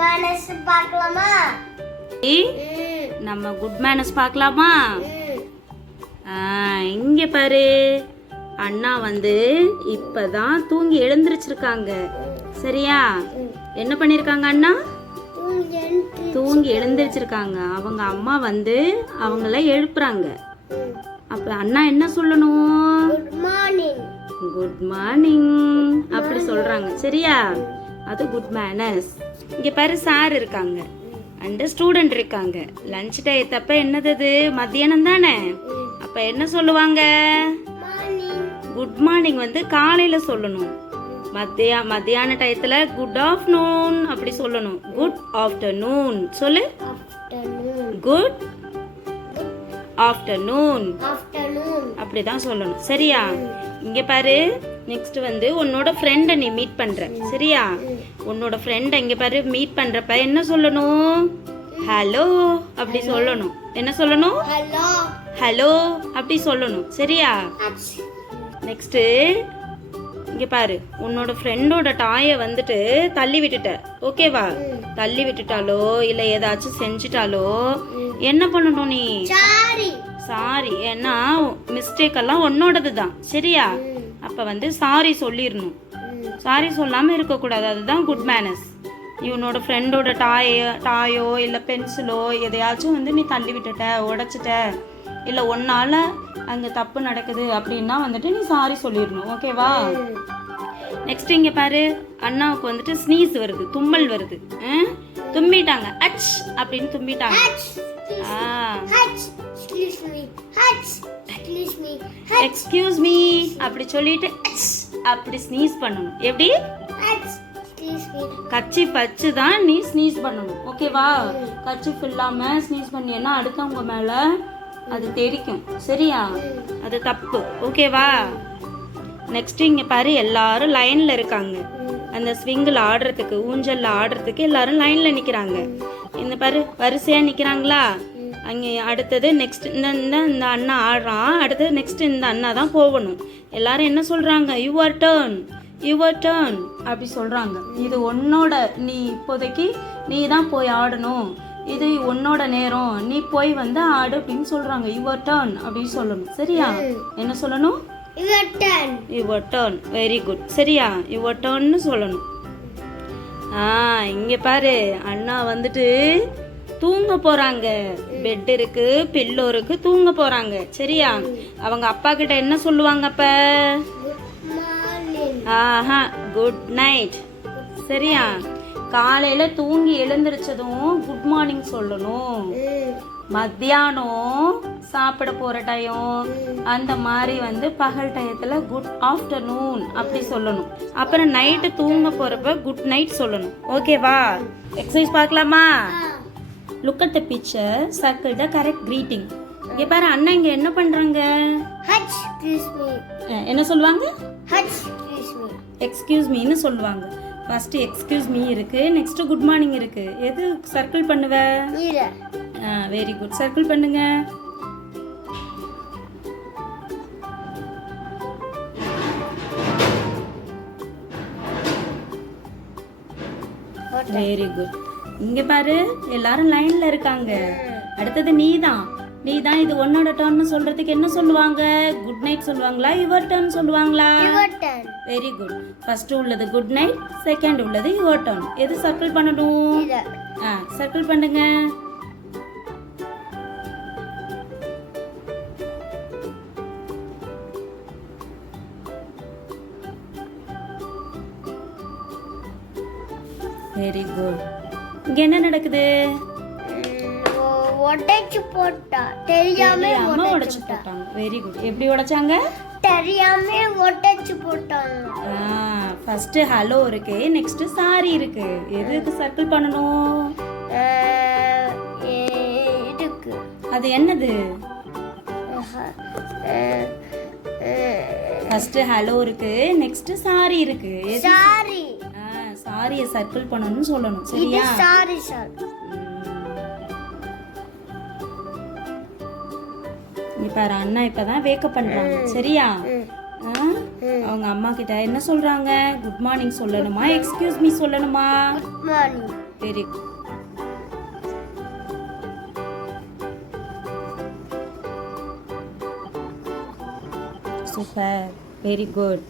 Manners பார்க்கலாமா? நம்ம good manners பார்க்கலாமா? இங்க பாரு, அண்ணா வந்து இப்பதான் தூங்கி எழுந்திருச்சிருக்காங்க. சரியா? என்ன பண்ணிருக்காங்க அண்ணா? தூங்கி எழுந்திருச்சிருக்காங்க. அவங்க அம்மா வந்து அவங்கள எழுப்புறாங்க. அப்ப அண்ணா என்ன சொல்லணும்? Good morning. குட் மார்னிங் அப்படி சொல்றாங்க. சரியா? அது குட் மேனஸ். இங்க பாரு, சார் இருக்காங்க அண்ட் ஸ்டூடெண்ட் இருக்காங்க. லஞ்ச் டயத்தப்ப என்னது, அது மத்தியானம் தானே. அப்ப என்ன சொல்லுவாங்க? குட் மார்னிங் வந்து காலையில சொல்லணும். மத்தியான டயத்துல குட் ஆஃப்டர்நூன் அப்படி சொல்லணும். குட் ஆஃப்டர்நூன் சொல்லு. குட் ஆஃப்டர்நூன் அப்படிதான் சொல்லணும். சரியா? இங்க பாரு, நெக்ஸ்ட் வந்து உன்னோட ஃப்ரெண்டை நீ மீட் பண்ற. சரியா? உன்னோட ஃப்ரெண்டை இங்க பாரு மீட் பண்றப்ப என்ன சொல்லணும்? ஹலோ அப்படி சொல்லணும். என்ன சொல்லணும்? ஹலோ அப்படி சொல்லணும். சரியா? நெக்ஸ்ட் இங்க பாரு, உன்னோட ஃப்ரெண்டோட டாயை வந்துட்டு தள்ளி விட்டுட்ட. ஓகேவா? தள்ளி விட்டுட்டாலோ இல்ல ஏதாச்சும் செஞ்சுட்டாலோ என்ன பண்ணணும் நீ? சாரி. ஏன்னா மிஸ்டேக் எல்லாம் உன்னோடது தான். சரியா? அப்ப வந்து சாரி சொல்லிடணும். சாரி சொல்லாம இருக்க கூடாது. அதுதான் குட் மேனஸ். நீ உன்னோட ஃப்ரெண்டோட டாயோ இல்ல பென்சிலோ எதையாச்சும் வந்து நீ தள்ளி விட்டுட்ட, உடைச்சிட்ட, இல்ல ஒன்னால அங்க தப்பு நடக்குது அப்படின்னா வந்துட்டு நீ சாரி சொல்லிடணும். ஓகேவா? நெக்ஸ்ட் இங்க பாரு, அண்ணாவுக்கு வந்துட்டு ஸ்னீஸ் வருது, தும்மல் வருது. தும்பிட்டாங்க. அச் அப்படின்னு தும்பிட்டாங்க. எக்ஸ்கியூஸ் மீ அப்படி சொல்லிட்டு அப்படி ஸ்னீஸ் பண்ணணும். எப்படி? கச்சி பச்சு தான் நீ ஸ்னீஸ் பண்ணணும். ஓகேவா? கச்சி இல்லாம ஸ்னீஸ் பண்ணியன்னா அடுத்தவங்க மேல அது தெரிக்கும். சரியா? அது தப்பு. ஓகேவா? நெக்ஸ்ட் இங்க பாரு, எல்லாரும் லைன்ல இருக்காங்க. அந்த ஸ்விங்கில் ஆடுறதுக்கு, ஊஞ்சல்ல ஆடுறதுக்கு எல்லாரும் லைன்ல நிக்கிறாங்க. இந்த பாரு, வரிசையா நிக்கிறாங்களா? அங்கே அடுத்தது நெக்ஸ்ட் இந்த அண்ணா ஆடுறான். அடுத்தது நெக்ஸ்ட் இந்த அண்ணா தான் போகணும். எல்லாரும் என்ன சொல்றாங்க? யுவர் டர்ன், யுவர் டர்ன் அப்படி சொல்றாங்க. இது உன்னோட, நீ இப்போதைக்கு நீ தான் போய் ஆடணும், இது உன்னோட நேரம், நீ போய் வந்து ஆடு அப்படின்னு சொல்றாங்க. யுவர் டர்ன் அப்படின்னு சொல்லணும். சரியா? என்ன சொல்லணும்? Your turn. Very good. சரியா? யுவர் டர்ன்னு சொல்லணும். இங்க பாரு, அண்ணா வந்துட்டு தூங்க போறாங்க. பெட் இருக்கு, பில்லோ இருக்கு, தூங்க போறாங்க. சரியா? அவங்க அப்பா கிட்ட என்ன சொல்லுவாங்க அப்ப? Good night. சரியா? காலையில தூங்கி எழுந்திருச்சதும் குட் மார்னிங் சொல்லணும். மத்தியானம் சாப்பிட போற டைம் அந்த மாதிரி வந்து பகல் டயத்துல குட் ஆஃப்டர்நூன் அப்படி சொல்லணும். அப்புறம் நைட்டு தூங்க போறப்ப குட் நைட் சொல்லணும். ஓகேவா? எக்ஸசைஸ் பார்க்கலாமா? Look at the picture, circle the correct greeting. இங்க பாரு, அண்ணா இங்க என்ன பண்றாங்க? என்ன சொல்லுவாங்க? எக்ஸ்கியூஸ் மீன்னு சொல்லுவாங்க. ஃபர்ஸ்ட் எக்ஸ்கியூஸ் மீ இருக்கு, நெக்ஸ்ட் குட் மார்னிங் இருக்கு. எது சர்க்கிள் பண்ணுவ? Very good. சர்க்கிள் பண்ணுங்க. Very good. இங்க பாரு, எல்லாரும் லைன்ல இருக்காங்க. அடுத்தது நீதான் இது உன்னோட டர்ன் சொல்றதுக்கு என்ன சொல்லுவாங்க? குட் நைட் சொல்லுவாங்களா, யுவர் டர்ன் சொல்லுவாங்களா? Very good. ஃபர்ஸ்ட் உள்ளது குட் நைட், செகண்ட் உள்ளது யுவர் டர்ன். எது சர்க்கிள் பண்ணணும்? சர்க்கிள் பண்ணுங்க. Very good. இங்க என்ன நடக்குது? உடைச்சு போட்டா, தெரியாம உடைச்சு போட்டாங்க. Very good. எப்படி உடைச்சாங்க? தெரியாம உடைச்சு போட்டாங்க. ஃபர்ஸ்ட் ஹலோ இருக்கு, நெக்ஸ்ட் சாரி இருக்கு. எதுக்கு சர்க்கிள் பண்ணணும்? இதுக்கு. அது என்னது? ஃபர்ஸ்ட் ஹலோ இருக்கு, நெக்ஸ்ட் சாரி இருக்கு. சாரி. சாரிய சர்க்கிள் பண்ணணும்னு சொல்லணும். சரியா? Sorry sir. நீ பாரு, அண்ணா இப்பதான் வேக்கப் பண்றாங்க. சரியா? அவங்க அம்மா கிட்ட என்ன சொல்றாங்க? குட் மார்னிங் சொல்லணுமா, எக்ஸ்கியூஸ் மீ சொல்லணுமா? Good morning. Very super very good